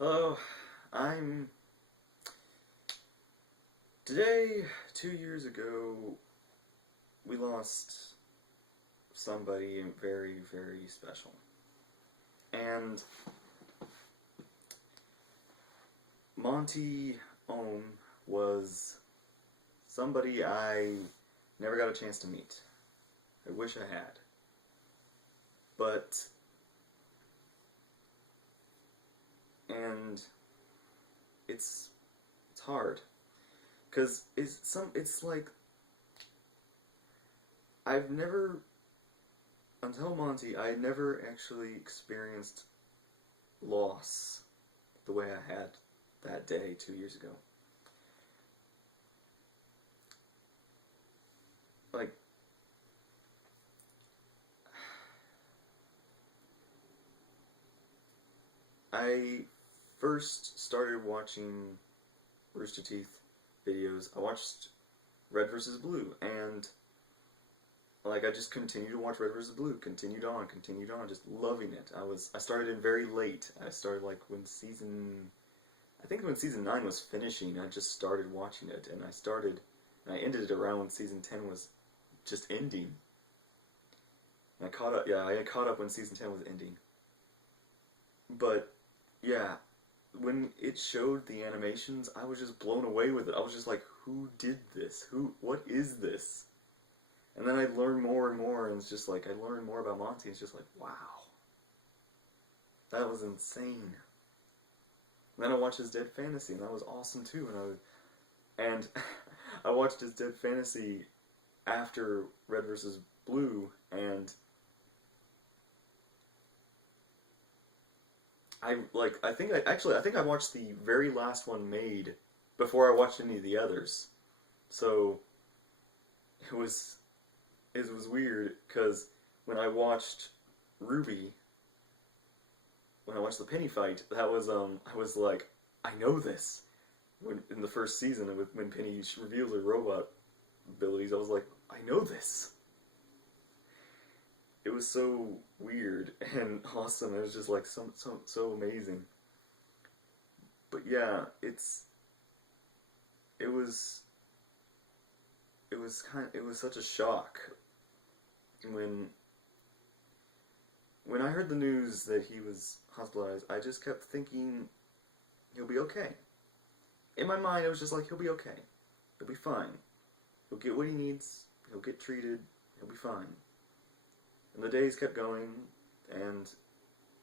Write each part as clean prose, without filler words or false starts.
Hello, I'm... Today, 2 years ago, we lost somebody very, very special. And Monty Oum was somebody I never got a chance to meet. I wish I had. But... and it's hard. Because it's like, I've never, until Monty, I never actually experienced loss the way I had that day 2 years ago. Like, I first started watching Rooster Teeth videos. I watched Red vs. Blue, and like I just continued to watch Red vs. Blue, continued on, just loving it. I started in very late. I started like when I think when season 9 was finishing, I just started watching it, and I ended it around when season 10 was just ending. And I caught up when season 10 was ending. But yeah, when it showed the animations, I was just blown away with it. I was just like, who did this? What is this? And then I learned more and more, and it's just like, I learned more about Monty, it's just like, wow. That was insane. And then I watched his Dead Fantasy, and that was awesome too, and I watched his Dead Fantasy after Red vs. Blue, and I think I watched the very last one made before I watched any of the others. So it was weird because when I watched Ruby, when I watched the Penny fight, that was I was like, I know this. When in the first season, when Penny reveals her robot abilities, I was like, I know this. It was so weird and awesome. It was just like so amazing. But yeah, it was such a shock when I heard the news that he was hospitalized. I just kept thinking he'll be okay. In my mind, it was just like, he'll be okay. He'll be fine. He'll get what he needs. He'll get treated. He'll be fine. And the days kept going, and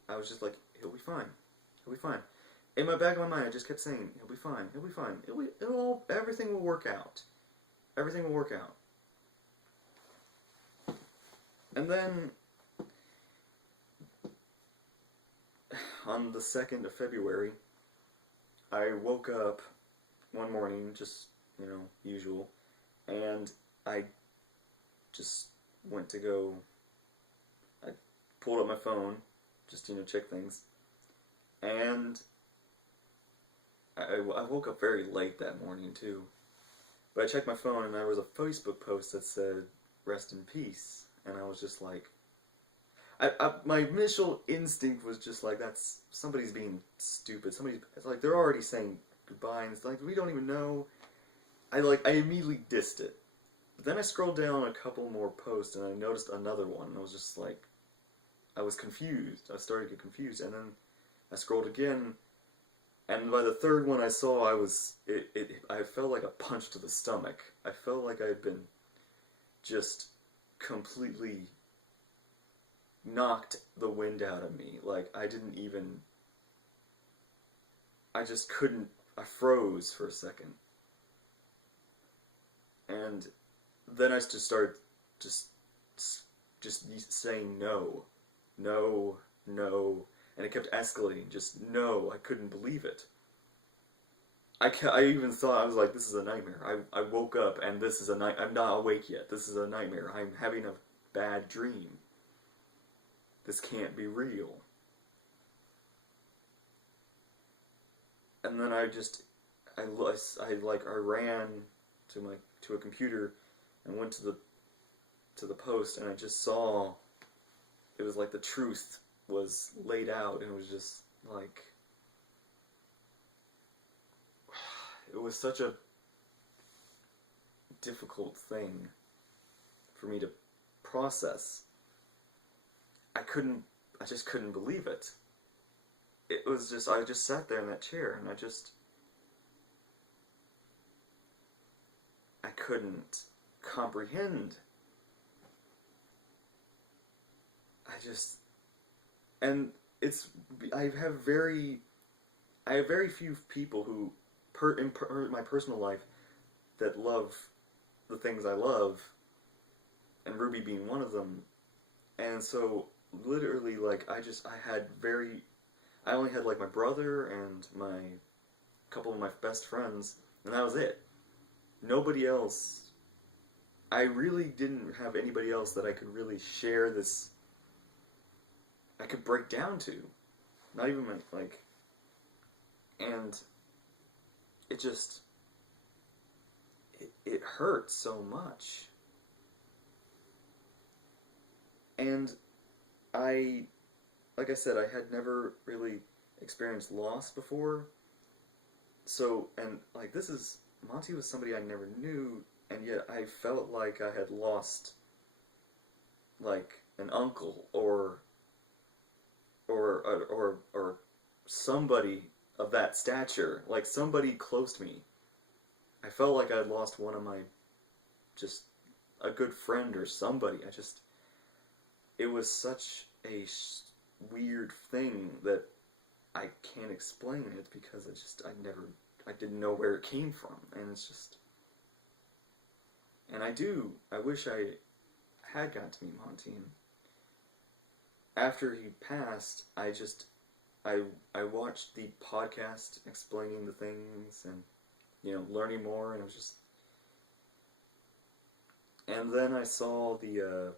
I was just like, he'll be fine. He'll be fine. In my back of my mind, I just kept saying, he'll be fine. He'll be fine. Everything will work out. Everything will work out. And then, on the 2nd of February, I woke up one morning, just, usual, and I just went to go. I pulled up my phone, just, check things, and I woke up very late that morning, too. But I checked my phone, and there was a Facebook post that said, "Rest in peace," and I was just like, my initial instinct was just like, that's, somebody's being stupid, it's like, they're already saying goodbye, and it's like, we don't even know. I immediately dissed it. But then I scrolled down a couple more posts, and I noticed another one, and I was just like, I was confused. I started to get confused, and then I scrolled again, and by the third one I saw, I felt like a punch to the stomach. I felt like I had been just completely knocked the wind out of me. Like, I just couldn't, I froze for a second. And then I just started just saying no, no, no, and it kept escalating, just no, I couldn't believe it. I even thought, I was like, this is a nightmare. I woke up and this is a night, I'm not awake yet, this is a nightmare, I'm having a bad dream. This can't be real. And then I ran to a computer and went to the post, and I just saw, it was like the truth was laid out, and it was just like, it was such a difficult thing for me to process. I just couldn't believe it. It was just, I just sat there in that chair and I couldn't comprehend. And I have very few people who, in my personal life, that love the things I love, and Ruby being one of them. And so, literally, like, I only had, like, my brother and a couple of my best friends, and that was it. Nobody else, I really didn't have anybody else that I could really share this, I could break down to. Not even and it just, it hurt so much. And like I said, I had never really experienced loss before. So, and like, Monty was somebody I never knew, and yet I felt like I had lost, like, an uncle or somebody of that stature, like somebody close to me. I felt like I had lost one of my, just a good friend or somebody. It was such a weird thing that I can't explain it because I didn't know where it came from, and it's just, and I wish I had got to meet Monty, and after he passed, I watched the podcast explaining the things and, learning more, and it was just, and then I saw the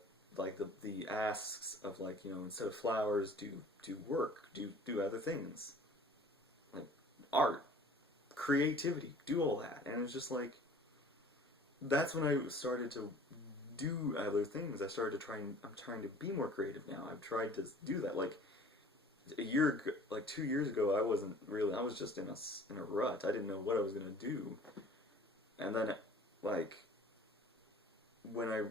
asks of, like, instead of flowers, do work, do other things, like art, creativity, do all that, and it was just like, that's when I started to do other things. I'm trying to be more creative now. I've tried to do that. Like, 2 years ago, I was just in a rut. I didn't know what I was gonna do. And then, like, when I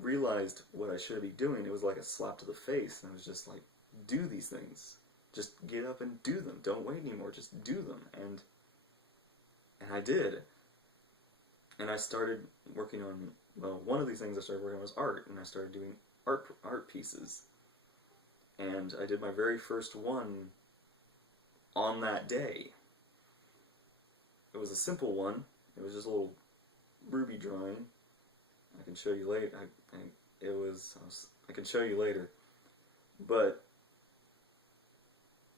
realized what I should be doing, it was like a slap to the face, and I was just like, do these things. Just get up and do them. Don't wait anymore. Just do them. And I did. And I started working on, one of these things I started working on was art, and I started doing art pieces. And I did my very first one on that day. It was a simple one. It was just a little Ruby drawing. I can show you later. I can show you later. But,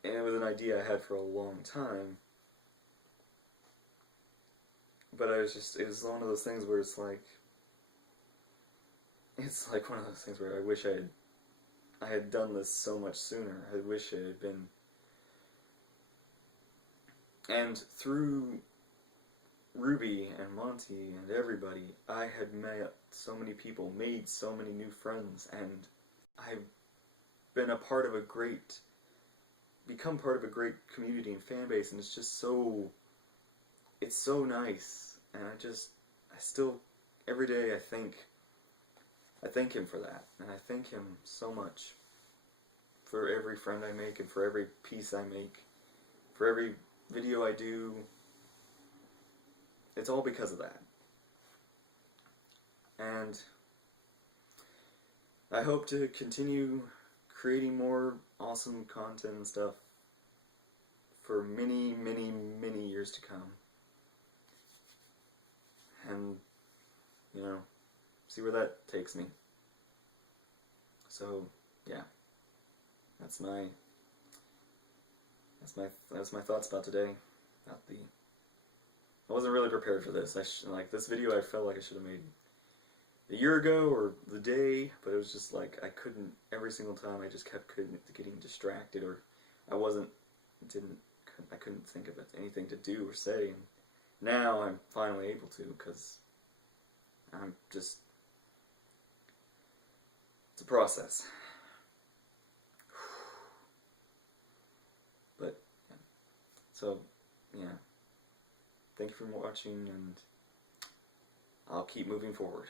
and it was an idea I had for a long time. But it was one of those things where it's like one of those things where I wish I had done this so much sooner. I wish it had been. And through Ruby and Monty and everybody, I had met so many people, made so many new friends, and I've become part of a great community and fan base, and it's so nice. And I still, every day I thank him for that, and I thank him so much for every friend I make, and for every piece I make, for every video I do. It's all because of that. And I hope to continue creating more awesome content and stuff for many, many, many years to come. And, see where that takes me. So, yeah. That's my thoughts about today. I wasn't really prepared for this. This video I felt like I should have made a year ago or the day, but it was just like I couldn't, every single time I just kept getting distracted, or I couldn't think of anything to do or say, and now I'm finally able to, because it's a process. But, yeah. So, yeah. thank you for watching, and I'll keep moving forward.